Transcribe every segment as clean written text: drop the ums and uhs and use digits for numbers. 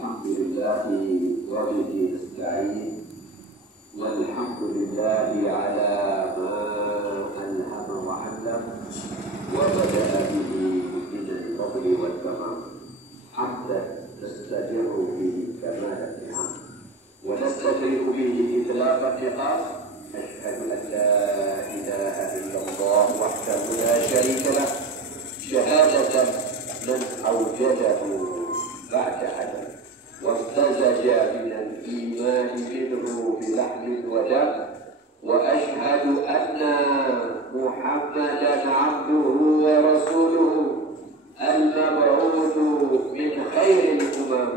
الحمد لله وبه نستعين والحمد لله على ما ألهم وعلم وبدأ به من الفضل والتمام حتى نستدر به كمال النعم ونستدرك به إطلاق النقاط. أشهد أن لا إله إلا الله وحده لا شريك له شهادة من أوجده بعد عدم وامتزج من الإيمان منه بلحم ودم، وأشهد أن محمدا عبده ورسوله المبعوث من خير الأمم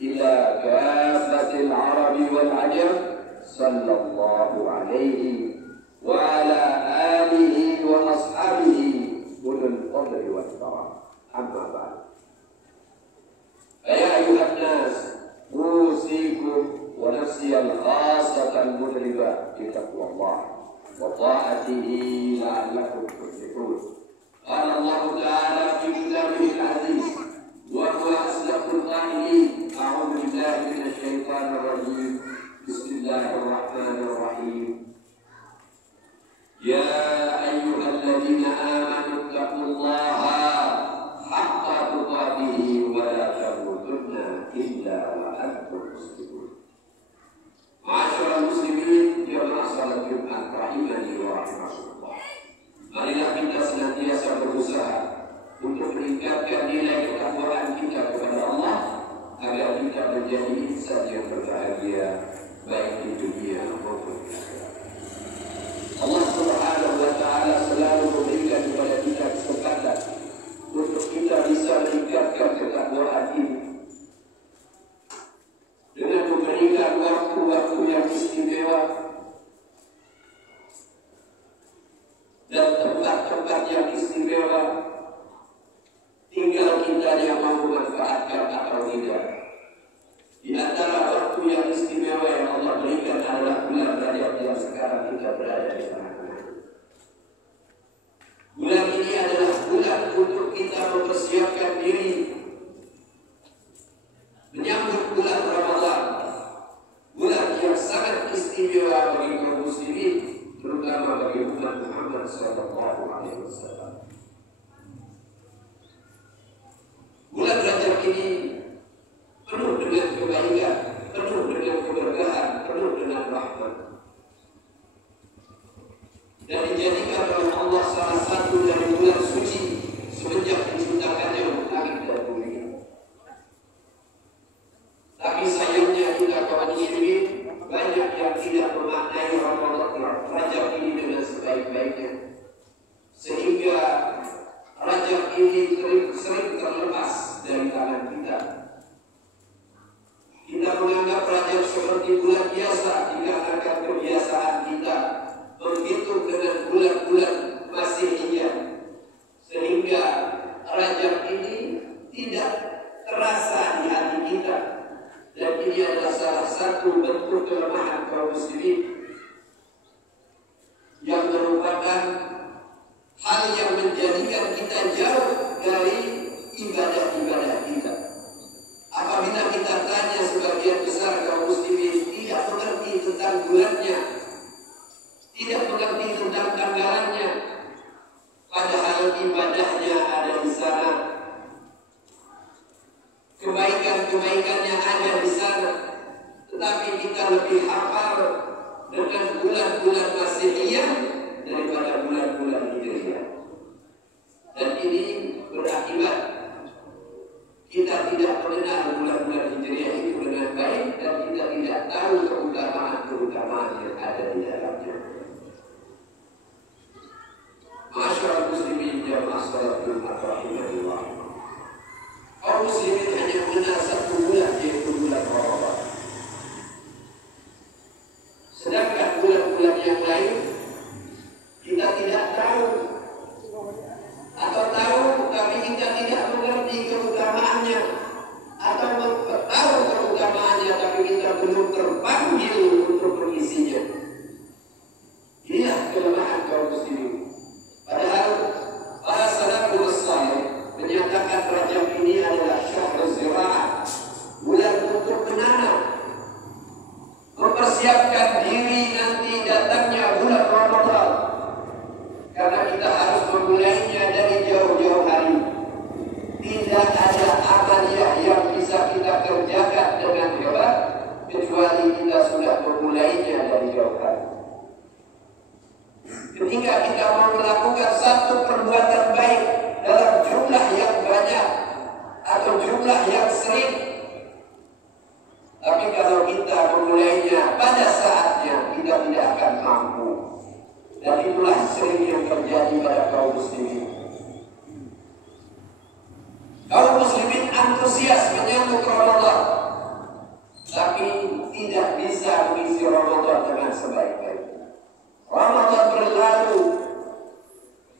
إلى كافة العرب والعجم صلى الله عليه وعلى آله وأصحابه أولي الفضل والكرم. أما بعد، فيا أيها الناس أوصيكم ونفسي الخاصة المذنبة بتقوى الله وطاعته لعلكم تفلحون. قال الله تعالى في كتابه العزيز وهو أصدق القائلين: أعوذ بالله من الشيطان الرجيم، بسم الله الرحمن الرحيم. يا أيها الذين آمنوا اتقوا الله حق تقاته ولا تموتن إلا وأنتم مسلمون. معاشر المسlimin jamaah salat Jumat rahimani wa rahimakumullah. Marilah kita senantiasa berusaha untuk meningkatkan nilai ketakwaan kita kepada Allah agar kita menjadi insan yang berbahagia baik di dunia maupun di akhirat. Allah Subhanahu wa taala selalu memberikan kepada kita kesempatan untuk kita bisa meningkatkan ketakwaan ini dengan memberikan waktu-waktu yang istimewa dan tempat-tempat yang istimewa. Tinggal kita yang mau memanfaatkan atau tidak. Di antara waktu yang istimewa yang Allah berikan adalah bulan Rajab yang sekarang kita berada di tengah-tengah. Bulan ini adalah bulan untuk kita mempersiapkan diri menyambut bulan Ramadan, bulan yang sangat istimewa bagi kaum muslimin, terutama bagi umat Muhammad sallallahu alaihi wasallam. Bulan Rajab ini penuh dengan kebaikan, penuh dengan keberkahan, penuh dengan rahmat, dan dijadikan oleh Allah salah satu dari bulan suci semenjak diciptakannya langit dan bumi. Tapi sayangnya kita kaum muslimin banyak yang tidak memaknai Ramadan Rajab ini dengan sebaik-baiknya, sehingga Rajab ini sering terlepas dari tangan kita. Kita menganggap Rajab seperti bulan biasa dikarenakan kebiasaan kita menghitung dengan bulan-bulan Masihiyah, sehingga Rajab ini tidak terasa di hati kita. Dan ini adalah salah satu bentuk kelemahan kaum muslimin yang merupakan hal yang menjadikan kita jauh dari ibadah-ibadah kita. Apabila kita tanya sebagian besar kaum muslimin tidak mengerti tentang bulannya, tidak mengerti tentang tanggalannya, padahal ibadahnya ada di sana, kebaikan-kebaikannya ada di sana, tetapi kita lebih hafal dengan bulan-bulan Masihiyah daripada bulan-bulan Hijriah. Dan ini berakibat kita tidak mengenal bulan-bulan Hijriah itu dengan baik, dan kita tidak tahu keutamaan-keutamaan yang ada di dalamnya. Masyaallah muslimin jamaah salat Jumat rahimahullah. Kaum muslimin hanya mengenal satu bulan, yaitu bulan Ramadan. Sedangkan bulan-bulan yang lain kita tidak tahu, atau tahu tapi kita tidak mengerti keutamaannya, atau tahu keutamaannya tapi kita belum terpanggil untuk mengisinya. pada saatnya kita tidak akan mampu. Dan itulah sering yang terjadi pada kaum muslimin. Kaum muslimin antusias menyambut Ramadan, tapi tidak bisa mengisi Ramadan dengan sebaik-baiknya. Ramadan berlalu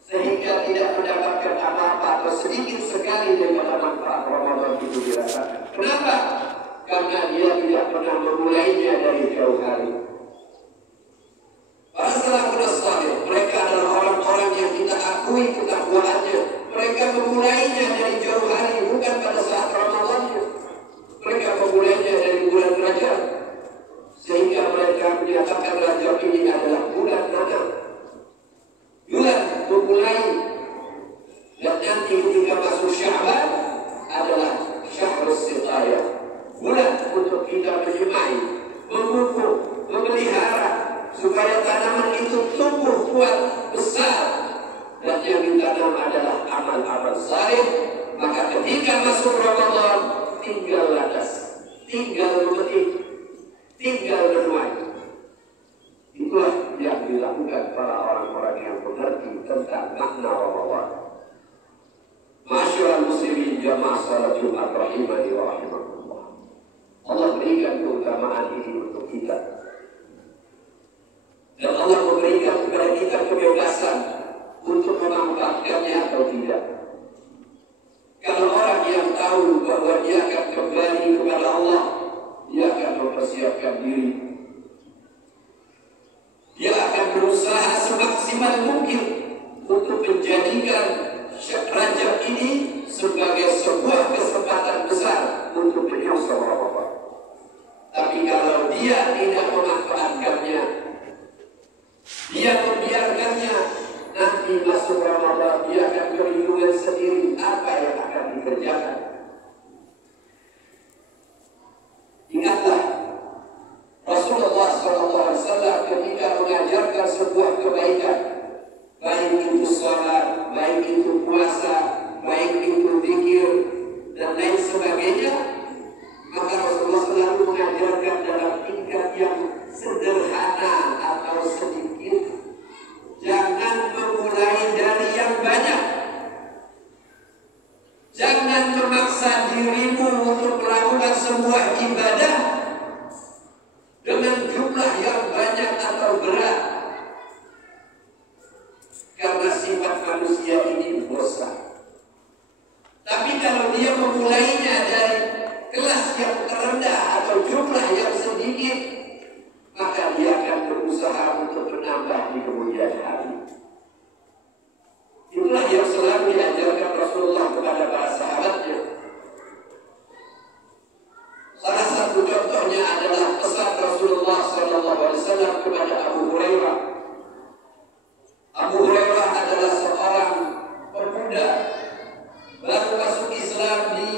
sehingga tidak mendapatkan apa-apa atau sedikit sekali daripada manfaat Ramadan itu dirasakan. Kenapa? Karena dia tidak pernah memulainya dari jauh hari. Para salafus saleh, mereka adalah orang-orang yang kita akui ketakwaannya. Mereka memulainya dari jauh hari, bukan pada saat Ramadannya. Mereka memulainya dari bulan Rajab, sehingga mereka menyatakan Rajab ini adalah bulan nanam, bulan memulai. Dan nanti ketika masuk Sya'ban adalah Syahrus Siqayah, bulan untuk kita menyemai, memupuk, memelihara supaya tanaman itu tumbuh kuat, besar. Dan yang ditanam adalah amal-amal saleh. Maka ketika masuk Ramadan, tinggal ladas, tinggal memetik, tinggal menuai. Itulah yang dilakukan para orang-orang yang mengerti tentang makna Ramadan. Masyaallah muslimin jamaah salat Jumat rahimani wa rahimakumullah. Allah berikan keutamaan ini untuk kita. Dan Allah memberikan kepada kita kebebasan untuk memanfaatkannya atau tidak. Kalau orang yang tahu bahwa dia akan kembali kepada Allah, dia akan mempersiapkan diri. Dia akan berusaha semaksimal mungkin untuk menjadikan Rajab ini sebagai sebuah kesempatan besar untuk menyusul Ramadan. Tapi kalau dia tidak memanfaatkannya, dia membiarkannya, nanti masuk Ramadan dia akan kebingungan sendiri apa yang akan dikerjakan. Ingatlah Rasulullah SAW ketika mengajarkan sebuah kebaikan, baik itu salat, baik itu puasa, baik itu zikir dan lain sebagainya, maka Rasulullah selalu mengajarkan dalam tingkat yang sederhana atau sedikit. Jangan memulai dari yang banyak. Jangan memaksa dirimu untuk melakukan sebuah ibadah dengan jumlah yang banyak atau berat. Karena sifat manusia ini bosan. Tapi kalau dia memulainya dari kelas yang terendah atau jumlah yang sedikit, maka dia akan berusaha untuk menambah di kemudian hari. Itulah yang selalu diajarkan Rasulullah kepada para sahabatnya. Salah satu contohnya adalah pesan Rasulullah SAW kepada Abu Hurairah. Abu Hurairah adalah seorang pemuda baru masuk Islam di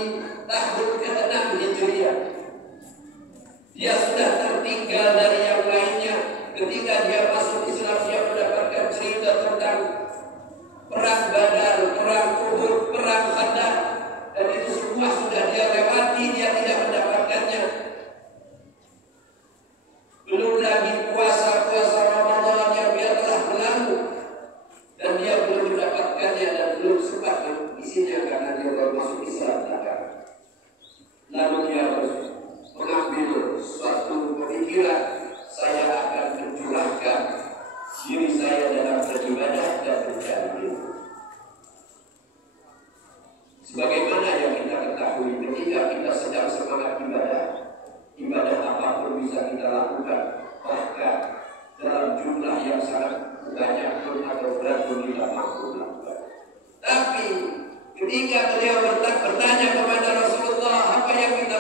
tahun ke-6 Hijriah. Dia sudah tertinggal dari yang lainnya. Ketika dia masuk Islam, dia mendapatkan cerita tentang perang Badar, perang Uhud, perang Khandaq, dan itu semua sudah dia lewati, dia tidak mendapatkannya. Belum lagi puasa-puasa Ramadan yang dia telah berlalu, dan dia belum mendapatkannya dan belum sempat mengisinya karena dia baru masuk Islam. Lalu dia harus mengambil suatu pemikiran, saya akan mencurahkan diri saya dalam beribadah dan mencari ilmu. Sebagaimana yang kita ketahui, ketika kita sedang semangat ibadah, ibadah apapun bisa kita lakukan, bahkan dalam jumlah yang sangat banyak pun atau berat pun kita mampu melakukan. Tapi ketika beliau bertanya kepada Rasulullah, apa yang kita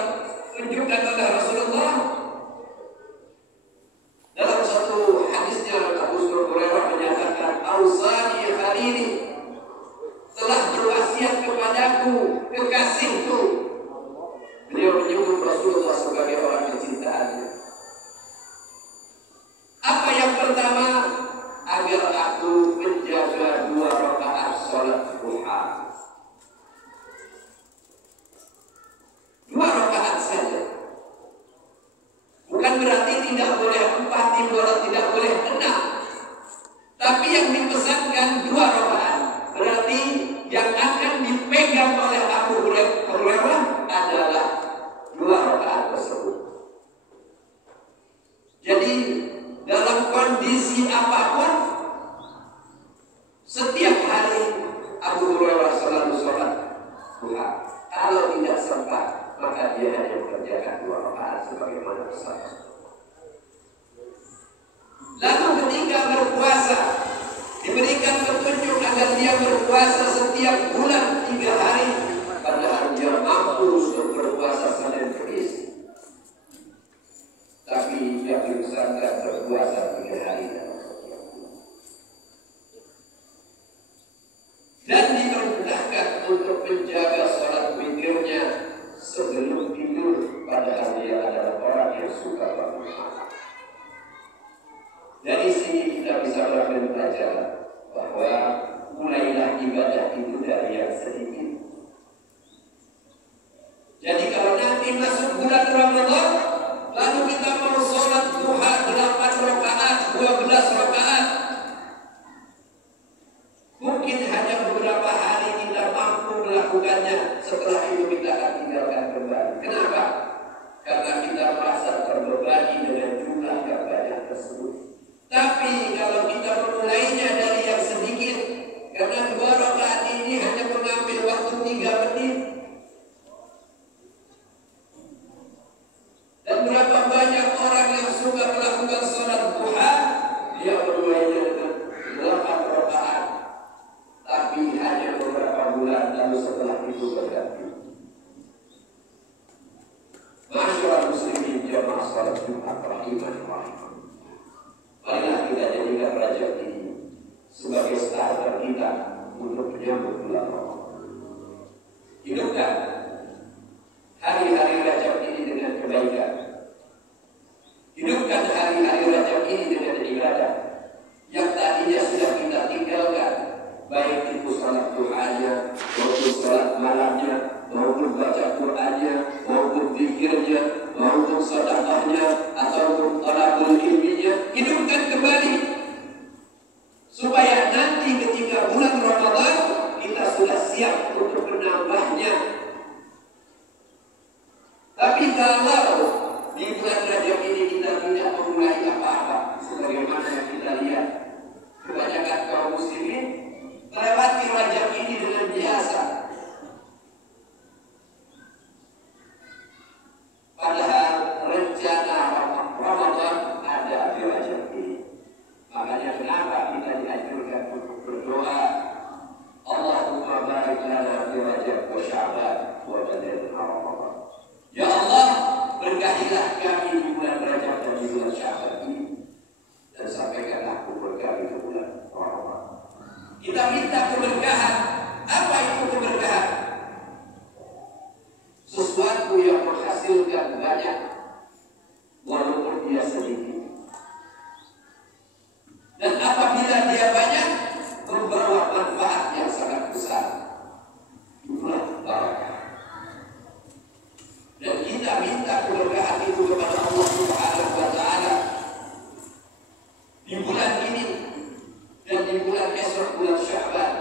tunjukkan oleh Rasulullah? Dalam satu hadisnya Abu Hurairah menyatakan, "Ausani khalili," telah berwasiat kepadaku kekasihku. Beliau menyebut Rasulullah sebagai orang kecintaannya. Apa yang pertama? Agar aku menjaga 2 rakaat salat duha. 2 rakaat saja. Bukan berarti tidak boleh yang dipesankan 2 rakaat. Berarti yang akan dipegang oleh Abu Hurairah adalah 2 rakaat tersebut. Jadi dalam kondisi apapun, setiap hari Abu Hurairah selalu sholat duha. Kalau tidak sempat, maka dia hanya mengerjakan 2 rakaat sebagaimana pesan. Lalu ketika berpuasa, diberikan petunjuk agar dia berpuasa setiap bulan 3 hari, padahal dia mampu untuk berpuasa Senin Kamis. Tapi dia berusaha berpuasa 3 hari dalam setiap bulan. Dan diperintahkan untuk menjaga sholat witirnya sebelum tidur, padahal dia adalah orang yang suka bangun malam. Dari sini kita bisa mengambil pelajaran bahwa mulailah ibadah itu dari yang sedikit. Jadi kalau nanti masuk bulan Ramadan, lalu kita mau sholat duha 8 rakaat, 12 rakaat, mungkin hanya beberapa hari kita mampu melakukannya, setelah itu kita akan tinggalkan kembali. Kenapa? Karena kita merasa terbebani dengan jumlah yang banyak tersebut. Tapi kalau kita memulainya dari yang sedikit, karena 2 rakaat ini hanya mengambil waktu 3 menit. Dan berapa banyak orang yang suka melakukan sholat duha, dia memulainya dengan 8 rakaat, tapi hanya beberapa bulan, lalu setelah itu berganti. Masyarakat muslimin jamaah sholat Jumat rahimahullah. Marilah kita jadikan Rajab ini sebagai starter kita untuk menyambut bulan Ramadan. Hidupkan hari-hari Rajab ini dengan kebaikan. Hidupkan hari-hari Rajab ini dengan ibadah yang tadinya sudah kita tinggalkan, baik itu salat duhanya, maupun salat malamnya, maupun baca Qur'annya, maupun zikirnya, maupun sedekahnya, ataupun talabul ilminya. Hidupkan kembali supaya nanti ketika bulan Ramadan kita sudah siap untuk menambahnya. Tapi kalau di bulan Rajab ini kita tidak memulai apa-apa, sebagaimana yang kita lihat kebanyakan kaum muslimin melewati Rajab ini dengan biasa, padahal rencana Ramadan ada di Rajab ini. Makanya kenapa kita dianjurkan untuk berdoa, Allahumma barik lana fi Rajab wa Sya'ban wa Jalalil Ramadan. Ya Allah, berkahilah kami di bulan Rajab dan di bulan Sya'ban ini, dan sampaikanlah kubur kami di bulan Ramadan. Kita minta keberkahan. Apa itu keberkahan? Sesuatu yang menghasilkan banyak walaupun dia sedikit. Dan apabila dia banyak, membawa manfaat yang sangat besar. Itulah barakah. Dan kita minta keberkahan itu kepada Allah Subhanahu wa Ta'ala di bulan ini dan di bulan esok, bulan Sya'ban,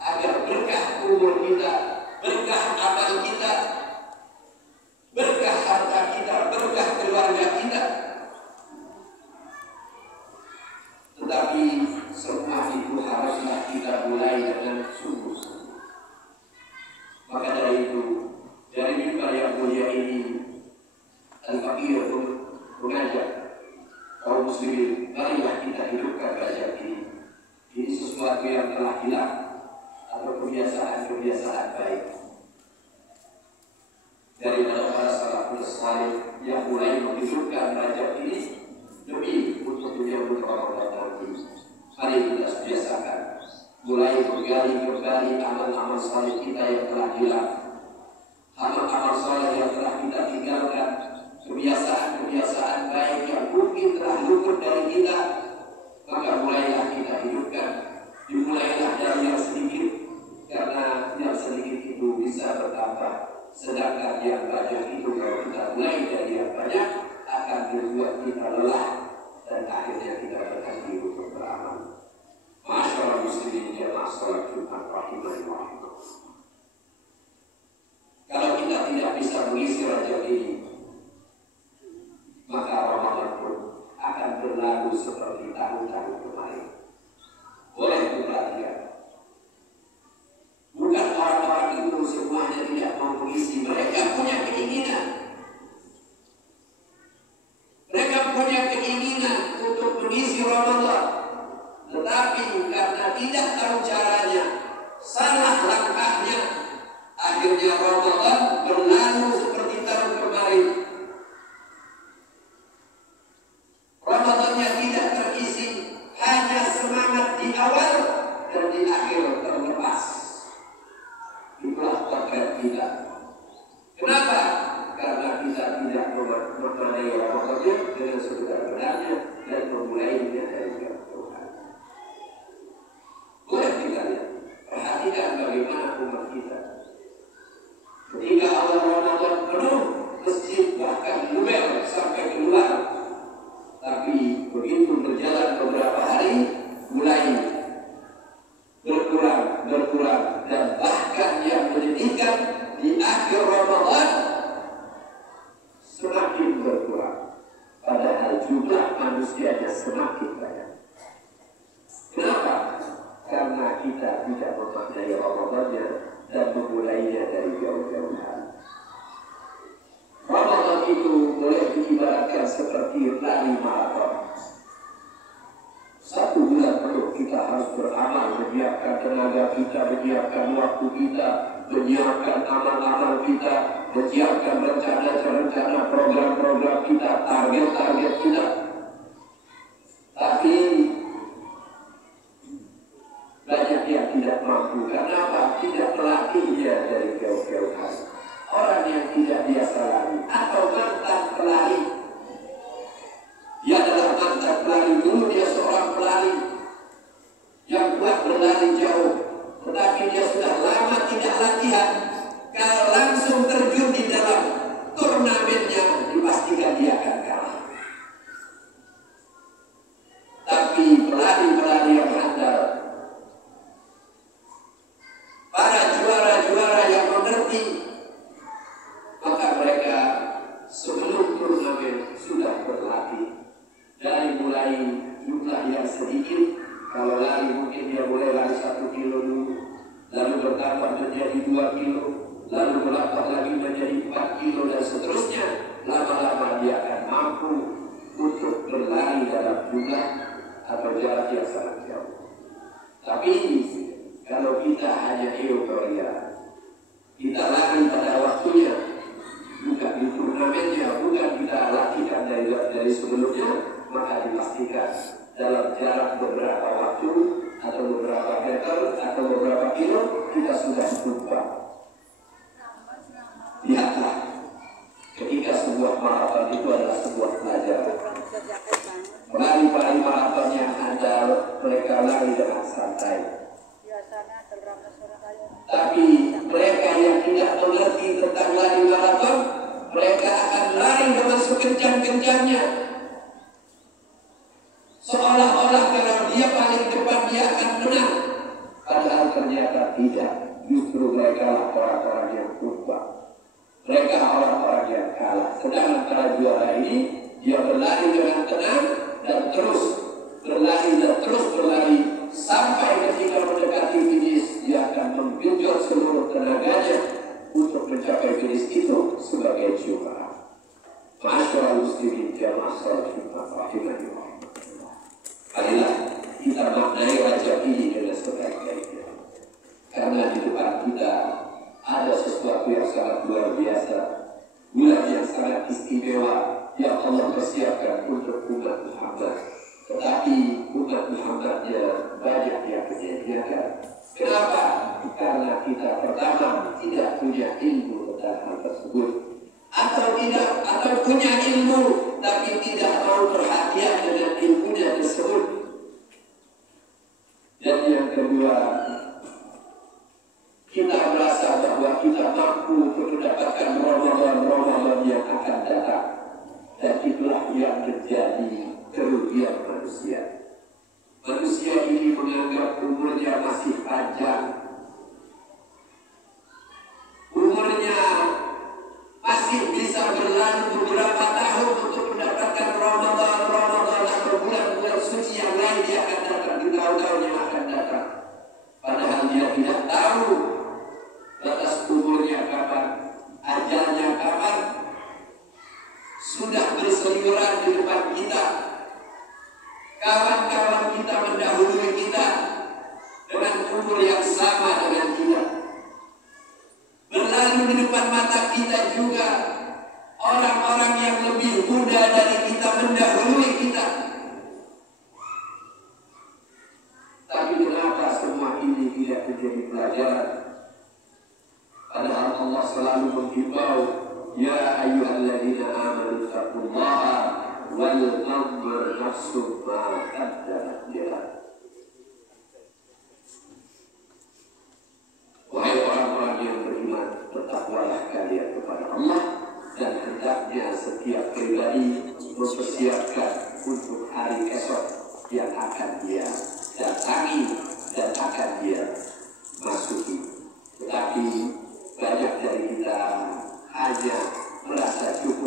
agar berkah umur kita, berkah amal kita, berkah harta kita, berkah keluarga kita. Tetapi semua itu haruslah kita mulai dengan sungguh-sungguh. Maka dari itu, dari mimbar yang mulia ini, Al-Fakir mengajak kaum muslimin, marilah kita hidupkan Rajab ini. Ini sesuatu yang telah hilang atau kebiasaan-kebiasaan baik dari para salafus saleh yang mulai menghidupkan Rajab ini demi untuk menyambut Ramadan nanti. Mari kita biasakan mulai menggali kembali amal-amal saleh kita yang telah hilang, amal-amal saleh yang telah kita tinggalkan, kebiasaan-kebiasaan baik yang mungkin telah luput dari kita. Maka mulailah kita hidupkan, dimulailah dari yang sedikit, karena yang sedikit itu bisa bertambah, sedangkan yang banyak itu kalau kita mulai dari yang banyak akan membuat kita lelah dan akhirnya kita berhenti untuk beramal. Masya dengan sebenar-benarnya dan memulainya dari Tuhan. Boleh kita lihat, perhatikan bagaimana umat kita. Ketika awal Ramadan penuh, masjid bahkan luber sampai keluar. Tapi begitu berjalan beberapa hari, mulai berkurang, dan bahkan yang menyedihkan di akhir Ramadan semakin berkurang. Padahal jumlah manusianya semakin banyak. Kenapa? Karena kita tidak memaknai Ramadannya dan memulainya dari jauh-jauh hari. Ramadan itu boleh diibaratkan seperti lari maraton. 1 bulan penuh kita harus beramal, menyiapkan tenaga kita, menyiapkan waktu kita, menyiapkan amal-amal kita, menyiapkan rencana-rencana, program-program kita, target-target kita. Tapi banyak yang tidak mampu. Kenapa? Tidak melatihnya dari jauh-jauh hari. Orang yang tidak biasa lari atau mantan pelari, dia adalah mantan pelari dulu, dia seorang pelari yang kuat berlari jauh, tetapi dia sudah lama tidak latihan. Kalau langsung terjun di dalam turnamennya, dipastikan dia akan kalah. Tapi pelari-pelari yang handal, para juara-juara yang mengerti, maka mereka sebelum turnamen sudah berlatih. Dari mulai jumlah yang sedikit, kalau lari mungkin dia boleh lari 1 kilo dulu, lalu bertambah menjadi 2 kilo, lalu melompat lagi menjadi 4 kilo dan seterusnya. Lama-lama dia akan mampu untuk berlari dalam jumlah atau jarak yang sangat jauh. Tapi kalau kita hanya euforia, kita lari pada waktunya, bukan di turnamennya, bukan kita latihkan dari sebelumnya, maka dipastikan dalam jarak beberapa waktu atau beberapa meter atau beberapa kilo kita sudah lupa. Lihatlah, ketika sebuah maraton itu adalah sebuah pelajaran. Pelari-pelari maraton yang handal, mereka lari dengan santai. Tapi mereka yang tidak mengerti tentang lari maraton, mereka akan lari dengan sekencang-kencangnya. Seolah-olah kalau dia paling depan dia akan menang. Padahal ternyata tidak. Justru mereka lah orang-orang yang tumbang. Mereka orang-orang yang kalah. Sedangkan para juara ini, dia berlari dengan tenang dan terus berlari dan terus berlari sampai ketika mendekati finish, dia akan menggejot seluruh tenaganya untuk mencapai finish itu sebagai juara. Masyaallah muslimin jamaah salat Jumat rahimahullah. Marilah kita maknai rajab ini dengan sebaik-baiknya. Karena di depan kita ada sesuatu yang sangat luar biasa, bulan yang sangat istimewa yang Allah persiapkan untuk umat Muhammad. Tetapi umat Muhammadnya banyak yang menyia-nyiakan. Kenapa? Karena kita pertama tidak punya ilmu tentang hal tersebut, atau punya ilmu tapi tidak mau perhatian dengan ilmunya tersebut. Dan yang kedua, kita merasa bahwa kita mampu untuk mendapatkan Ramadan yang akan datang, dan itulah yang menjadi kerugian manusia. Manusia ini menganggap umurnya masih panjang, umurnya masih bisa berlalu beberapa tahun untuk mendapatkan Ramadan atau bulan-bulan suci yang lain yang akan datang di tahun-tahun yang akan datang. Padahal dia tidak tahu batas umurnya kapan, ajalnya kapan. Sudah berseliweran di depan kita. Kawan-kawan kita mendahului kita dengan umur yang sama dengan kita. Berlalu di depan mata kita juga orang-orang yang lebih muda dari kita mendahului kita. Tapi kenapa semua ini tidak menjadi pelajaran? Padahal Allah selalu menghimbau, ya ayyuhalladzina amanu taqullaha wal setiap pribadi mempersiapkan untuk hari esok yang akan dia datangi dan akan dia masuki. Tetapi banyak dari kita hanya merasa cukup